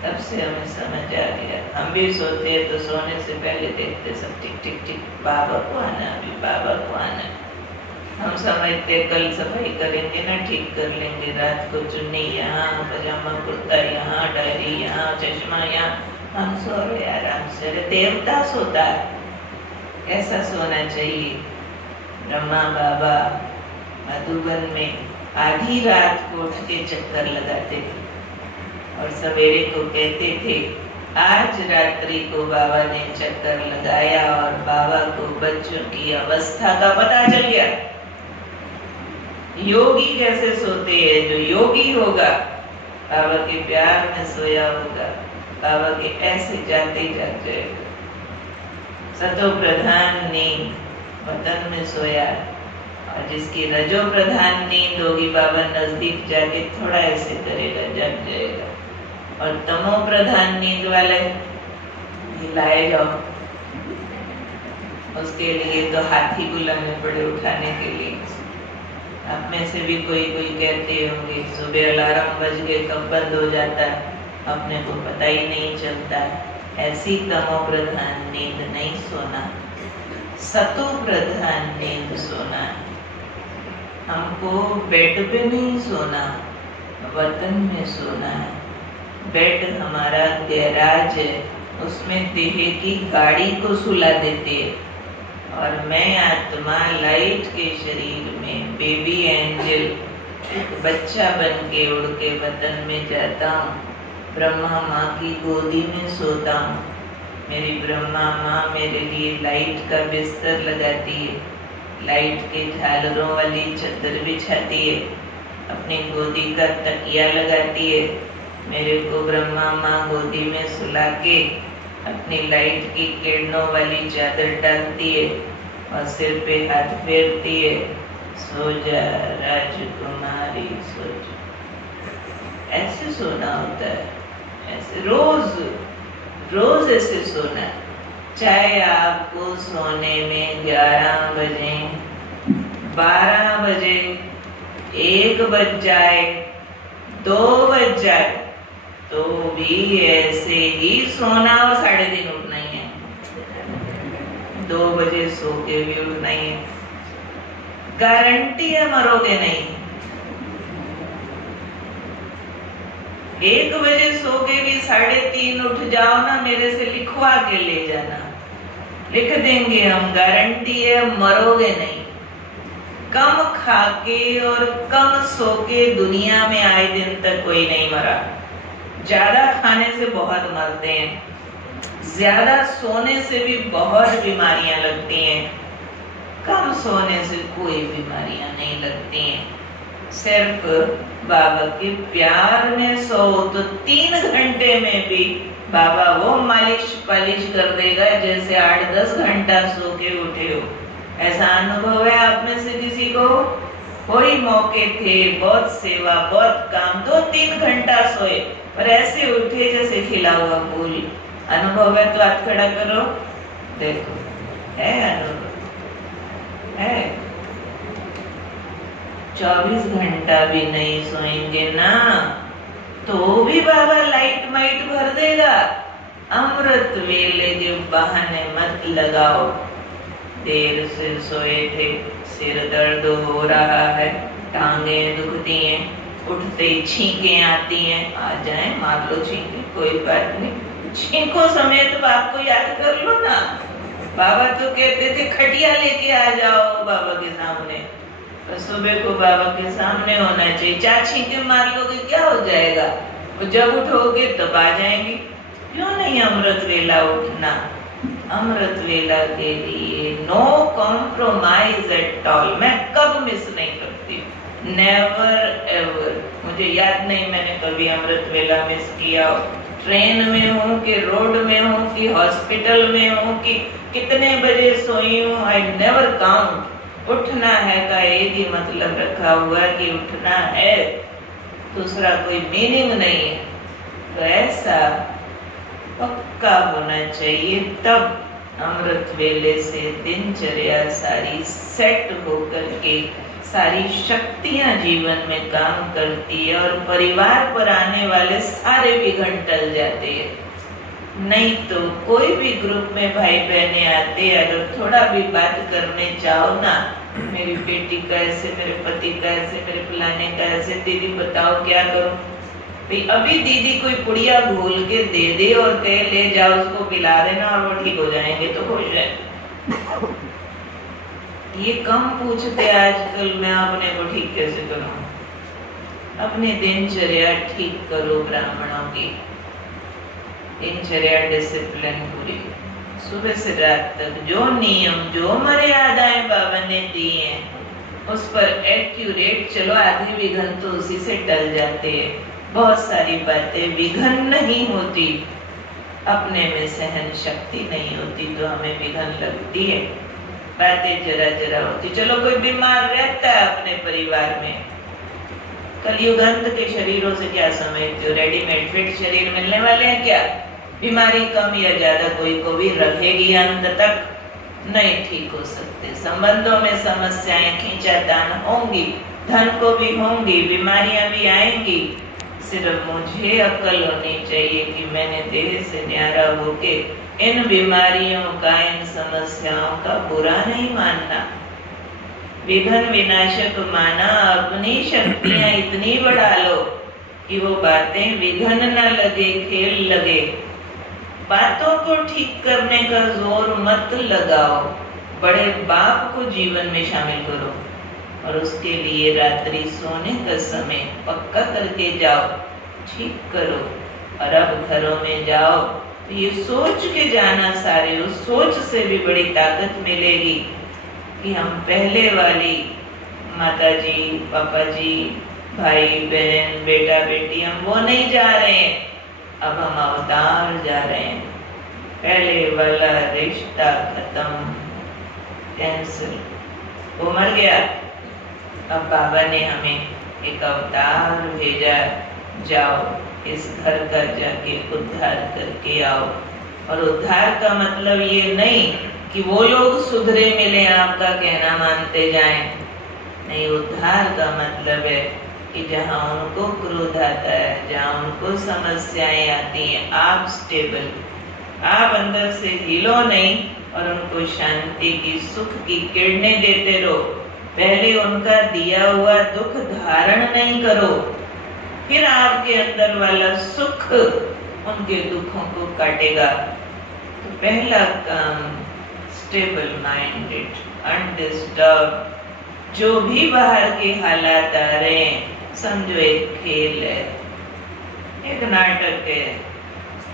तब से हमें समझ आ गया। हम भी सोते हैं तो सोने से पहले देखते सब टिक टिक टिक, बाबा को आना, अभी बाबा को आना। हम समझते कल सफाई करेंगे ना, ठीक कर लेंगे, रात को चुन्नी यहाँ, पजामा कुर्ता यहाँ, डायरी यहाँ, चश्मा यहाँ, हम सो रहे आराम से। अरे देवता सोता है, ऐसा सोना चाहिए। ब्रह्मा बाबा मधुबन में आधी रात को उठ के चक्कर लगाते थे और सवेरे को कहते थे, आज रात्रि को बाबा ने चक्कर लगाया और बाबा को बच्चों की अवस्था का पता चल गया। योगी कैसे सोते हैं? जो योगी होगा बाबा के प्यार में सोया होगा, बाबा के ऐसे जाते जाग जाएगा। सतो प्रधान नींद, वतन में सोया, और जिसकी रजो प्रधान नींद होगी, बाबा नजदीक जाके थोड़ा ऐसे करेगा, जग जाएगा। और तमो प्रधान नींद वाले हिलाए जाओ, उसके लिए तो हाथी बुलाने पड़े उठाने के लिए। आप में से भी कोई कहते होंगे सुबह अलार्म बज गए कब बंद हो जाता है, अपने को पता ही नहीं चलता। ऐसी तमो प्रधान नींद नहीं सोना, सतो प्रधान नींद सोना। हमको बेड पे नहीं सोना, वतन में सोना है। बेड हमारा गैराज है, उसमें देह की गाड़ी को सुला देते हैं। और मैं आत्मा लाइट के शरीर में बेबी एंजल, एक बच्चा बन के उड़ के वतन में जाता हूँ। ब्रह्मा माँ की गोदी में सोता हूँ। मेरी ब्रह्मा माँ मेरे लिए लाइट का बिस्तर लगाती है, लाइट के झालरों वाली चादर बिछाती है, अपनी गोदी का तकिया लगाती है। मेरे को ब्रह्मा माँ गोदी में सुला के अपनी लाइट की किरणों वाली चादर डालती है और सिर पे हाथ फेरती है। सो जा राजकुमारी सो जा। ऐसे सोना होता है, ऐसे रोज रोज ऐसे सोना। चाहे आपको सोने में 11 बजे, 12 बजे, 1 बज जाए, 2 बज जाए, तो भी ऐसे ही सोना और 3:30 उठना ही है। 2 बजे सो के भी उठना ही है। गारंटी है मरोगे नहीं। 1 बजे सो के भी 3:30 उठ जाओ ना, मेरे से लिखवा के ले जाना, लिख देंगे हम, गारंटी है मरोगे नहीं। कम खा के और कम सो के दुनिया में आए दिन तक कोई नहीं मरा। ज्यादा खाने से बहुत मरते हैं, ज्यादा सोने से भी बहुत बीमारियां लगती हैं। कम सोने से कोई बीमारियां नहीं लगती हैं। सिर्फ बाबा के प्यार में सो तो 3 घंटे में भी बाबा वो मालिश पालिश कर देगा जैसे 8-10 घंटा सो के उठे हो। ऐसा अनुभव है आप में से किसी को? कोई मौके थे, बहुत सेवा, बहुत काम, 2-3 घंटा सोए पर ऐसे उठे जैसे खिला हुआ फूल। अनुभव है तो हाथ खड़ा करो, देखो है अनुभव है। 24 घंटा भी नहीं सोएंगे ना तो भी बाबा लाइट माइट भर देगा। अमृत वेले के बहाने मत लगाओ। देर से सोए थे, सिर दर्द हो रहा है, टांगे दुखती हैं, उठते ही छींकें आती हैं, आ जाए मार लो छींके, कोई बात नहीं। छींको समेत बाप को याद कर लो ना। बाबा तो कहते थे खटिया लेके आ जाओ बाबा के सामने, तो सुबह को बाबा के सामने होना चाहिए। 4 छींके मार लोगे क्या हो जाएगा? और जब उठोगे तब आ जाएंगी। क्यों नहीं अमृत वेला उठना? अमृत वेला के लिए नो कॉम्प्रोमाइज एट ऑल। मैं कब मिस नहीं करती, नेवर एवर। मुझे याद नहीं मैंने कभी अमृत वेला मिस किया हो। ट्रेन में हूँ कि रोड में हूँ कि हॉस्पिटल में हूँ कि कितने बजे सोई हूँ, आई नेवर काउंट। उठना है का एक ही मतलब रखा हुआ कि उठना है, दूसरा कोई मीनिंग नहीं है। तो ऐसा पक्का होना चाहिए, तब अमृत वेले से दिनचर्या सारी सेट होकर के सारी शक्तियां जीवन में काम करती है और परिवार पर आने वाले सारे विघ्न टल जाते हैं। नहीं तो कोई भी ग्रुप में भाई बहने आते, अगर थोड़ा भी बात करने चाहो ना, मेरी बेटी का ऐसे, मेरे पति का ऐसे, मेरे फलाने का ऐसे, दीदी बताओ क्या करूं? अभी दीदी कोई पुड़िया घोल के दे दे और कहे ले जाओ उसको पिला देना और वो ठीक हो जाएंगे तो खुश है। ये कम पूछते आजकल मैं अपने को ठीक कैसे करूं? अपनी दिनचर्या ठीक करो। ब्राह्मणों की दिनचर्या डिसिप्लिन पूरी, सुबह से रात तक जो नियम जो मर्यादाएं बाबा ने दी हैं उस पर एक्यूरेट चलो। आधे विघ्न तो उसी से टल जाते हैं। बहुत सारी बातें विघ्न नहीं होती, अपने में सहन शक्ति नहीं होती तो हमें विघ्न लगती है। बातें जरा जरा होती। चलो कोई बीमार रहता है अपने परिवार में, कलयुगांत के शरीरों से क्या समझते हो? रेडीमेड फिट शरीर मिलने वाले हैं क्या? बीमारी कम या ज्यादा कोई को भी रखेगी, अंत तक नहीं ठीक हो सकते। संबंधों में समस्याएं खींचातान होंगी, धन को भी होंगी, बीमारियां भी आएंगी। सिर्फ मुझे अक्ल होनी चाहिए कि मैंने देह से न्यारा होके इन बीमारियों का, इन समस्याओं का बुरा नहीं मानना, विघ्न विनाशक माना। अपनी शक्तियां इतनी बढ़ा लो कि वो बातें विघ्न न लगे, खेल लगे। बातों को ठीक करने का जोर मत लगाओ, बड़े बाप को जीवन में शामिल करो और उसके लिए रात्रि सोने का समय पक्का करके जाओ, ठीक करो। और अब घरों में जाओ तो ये सोच के जाना, सारे उस सोच से भी बड़ी ताकत मिलेगी कि हम पहले वाली माता जी, पापा जी, भाई बहन, बेटा बेटी, हम वो नहीं जा रहे हैं, अब हम अवतार जा रहे हैं। पहले वाला रिश्ता खत्म, कैंसिल, वो मर गया। अब बाबा ने हमें एक अवतार भेजा, जाओ इस घर का जाके उद्धार करके आओ। और उद्धार का मतलब ये नहीं कि वो लोग सुधरे मिले आपका कहना मानते जाएं। नहीं, उद्धार का मतलब है कि जहाँ उनको क्रोध आता है, जहाँ उनको समस्याएं आती हैं, आप स्टेबल, आप अंदर से हिलो नहीं और उनको शांति की, सुख की किरणें देते रहो। पहले उनका दिया हुआ दुख धारण नहीं करो, फिर आपके अंदर वाला सुख उनके दुखों को काटेगा। तो पहला काम, स्टेबल माइंडेड, अनडिस्टर्ब। जो भी बाहर के हालात आ रहे हैं समझो एक खेल है, एक नाटक है,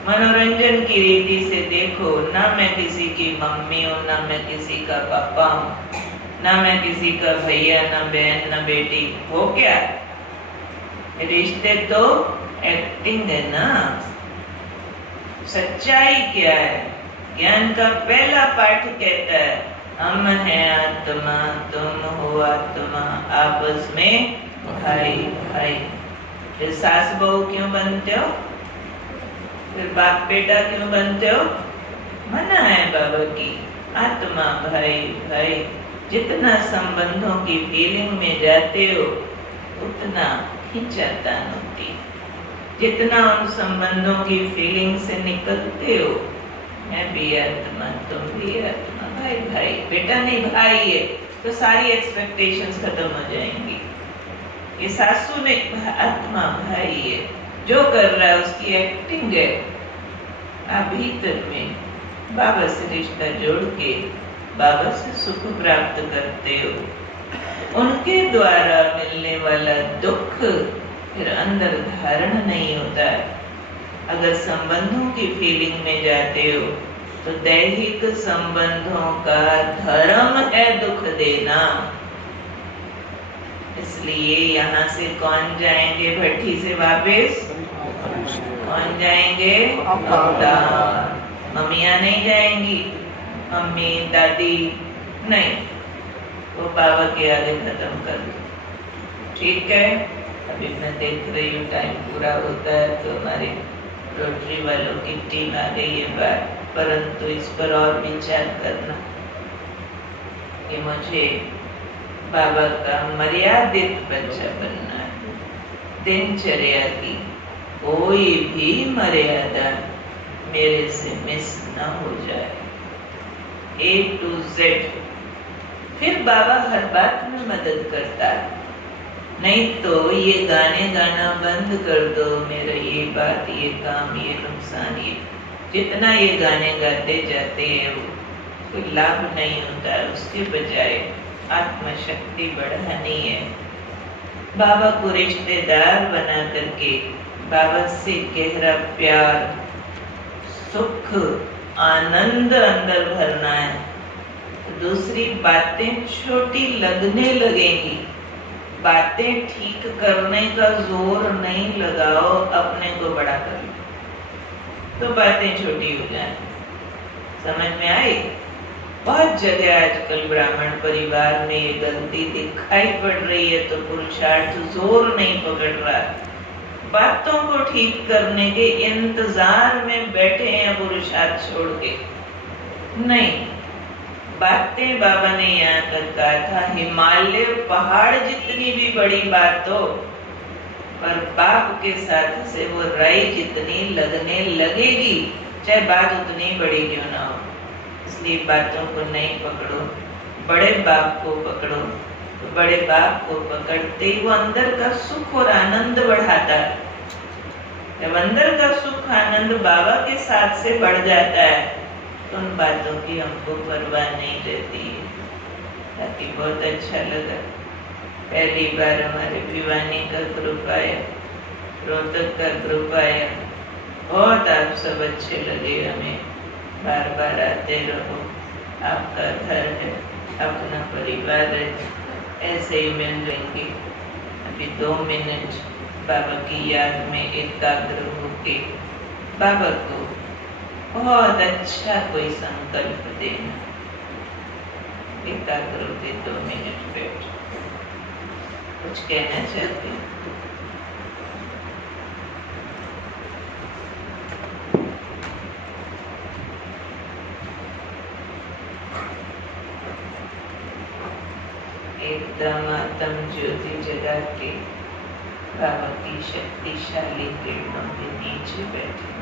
मनोरंजन की रीति से देखो। ना मैं किसी की मम्मी हूँ, ना मैं किसी का पापा हूँ, ना मैं किसी का भैया, ना बहन, ना बेटी। हो क्या रिश्ते तो एक्टिंग है ना। सच्चाई क्या है? ज्ञान का पहला पाठ कहता है हम हैं आत्मा, तुम हो आत्मा, आपस में भाई भाई। फिर सास बहू क्यों बनते हो? फिर बाप बेटा क्यों बनते हो? मना है बाबा की, आत्मा भाई भाई। जितना संबंधों की फीलिंग में जाते हो उतना खिंचातान होती। जितना उन संबंधों की फीलिंग से निकलते हो, मैं भी आत्मा, तुम भी आत्मा, भाई भाई। बेटा नहीं भाई है तो सारी एक्सपेक्टेशंस खत्म हो जाएंगी। ये सासू ने आत्मा भाई है, जो कर रहा है उसकी एक्टिंग है। आप भीतर में बाबा से रिश्ता जोड़ के बाबा से सुख प्राप्त करते हो। उनके द्वारा मिलने वाला दुख फिर अंदर धारण नहीं होता है। अगर संबंधों की फीलिंग में जाते हो तो दैहिक संबंधों का धर्म है दुख देना। इसलिए यहाँ से कौन जाएंगे भट्ठी से वापस? कौन जाएंगे? अवतार। मम्मियाँ नहीं जाएंगी, मम्मी दादी नहीं, वो बाबा के आगे खत्म कर दो। ठीक है, अभी मैं देख रही हूँ टाइम पूरा होता है तो हमारी रोटरी वालों की टीम आ गई है बाहर, परंतु इस पर और विचार करना कि मुझे बाबा का मर्यादित बच्चा बनना है। दिनचर्या की कोई भी मर्यादा मेरे से मिस ना हो जाए, A to Z। फिर बाबा हर बात में मदद करता है। नहीं तो ये गाने गाना बंद कर दो, मेरा ये बात, ये काम, ये नुकसान, ये जितना ये गाने गाते जाते हैं वो कोई लाभ नहीं होता है। उसके बजाय आत्मशक्ति बढ़ानी है। बाबा को रिश्तेदार बना करके बाबा से गहरा प्यार, सुख, आनंद अंदर भरना है। तो दूसरी बातें छोटी लगने लगेंगी। बातें ठीक करने का जोर नहीं लगाओ, अपने को बड़ा कर लो तो बातें छोटी हो जाए। समझ में आई? बहुत जगह आजकल ब्राह्मण परिवार में ये गलती दिखाई पड़ रही है, तो पुरुषार्थ जोर नहीं पकड़ रहा। बातों को ठीक करने के इंतजार में बैठे हैं पुरुषार्थ छोड़ के। नहीं, बातें बाबा ने यहाँ तक कहा था, हिमालय पहाड़ जितनी भी बड़ी बात हो, पर बाप के साथ से वो राई जितनी लगने लगेगी, चाहे बात उतनी बड़ी क्यों ना हो। इसलिए बातों को नहीं पकड़ो, बड़े बाप को पकड़ो। तो बड़े बाप को पकड़ते ही वो अंदर का सुख और आनंद बढ़ाता है। जब अंदर का सुख आनंद बाबा के साथ से बढ़ जाता है उन बातों की हमको परवाह नहीं रहती है। ताकि बहुत अच्छा लगा। पहली बार हमारे भिवानी का ग्रुप आया, रोहतक का ग्रुप आया, बहुत आप सब अच्छे लगे हमें। बार बार आते रहो, आपका घर है, अपना परिवार है, ऐसे ही मिल लेंगे। अभी 2 मिनट बाबा की याद में एकाग्र होके बाबा को बहुत अच्छा कोई संकल्प देना। एकाग्र होके 2 मिनट बैठ कुछ कहना चाहते हैं? एकदम आत्म ज्योति जगा के बाबा की शक्तिशाली किरणों के नीचे बैठे।